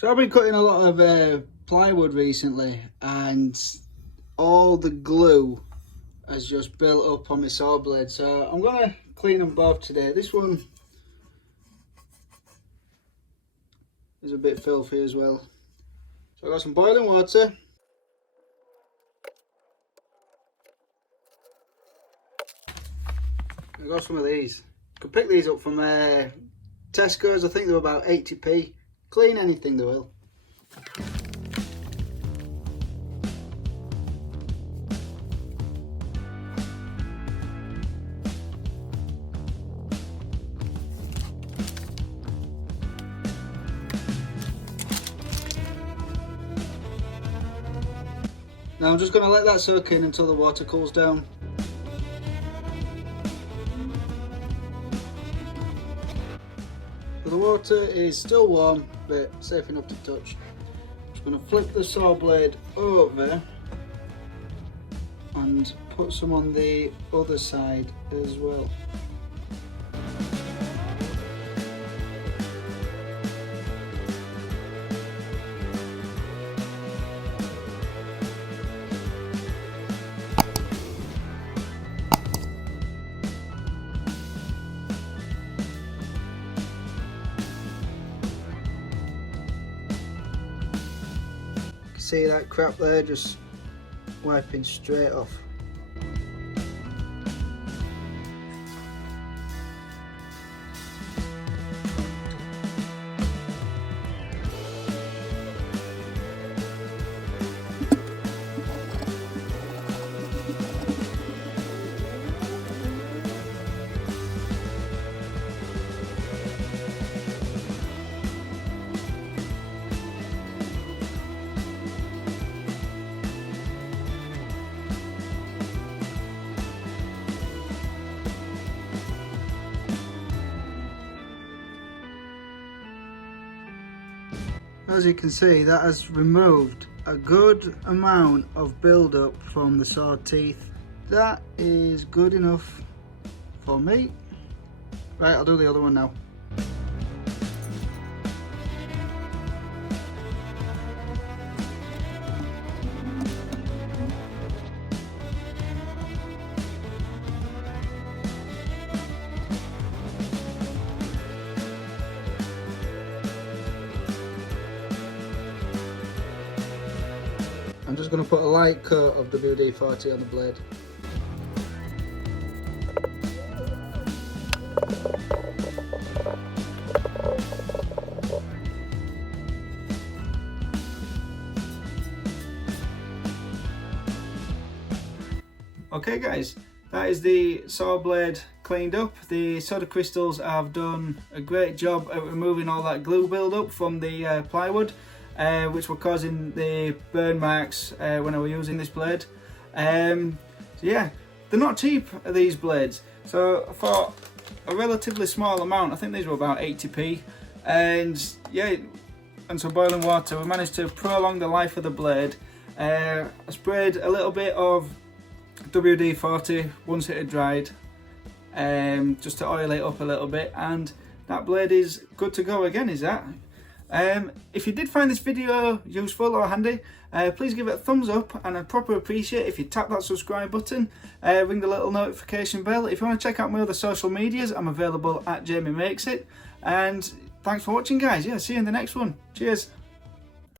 So I've been cutting a lot of plywood recently, and all the glue has just built up on my saw blade. So I'm gonna clean them both today. This one is a bit filthy as well. So I got some boiling water. I got some of these. You could pick these up from Tesco's. I think they were about 80p. Clean anything they will. Now I'm just going to let that soak in until the water cools down. The water is still warm but safe enough to touch. I'm just going to flip the saw blade over and put some on the other side as well. See that crap there, just wiping straight off. As you can see, that has removed a good amount of build-up from the saw teeth. That is good enough for me. Right, I'll do the other one now. I'm just going to put a light coat of WD-40 on the blade. Okay guys, that is the saw blade cleaned up. The soda crystals have done a great job at removing all that glue build-up from the plywood, which were causing the burn marks when I was using this blade. So yeah, they're not cheap, these blades. So for a relatively small amount, I think these were about 80p, and yeah, and some boiling water, we managed to prolong the life of the blade. I sprayed a little bit of WD-40 once it had dried, just to oil it up a little bit, and that blade is good to go again, is that? If you did find this video useful or handy, please give it a thumbs up, and I'd proper appreciate if you tap that subscribe button, ring the little notification bell. If you want to check out my other social medias, I'm available at Jamie Makes It. And thanks for watching guys. Yeah, see you in the next one. Cheers.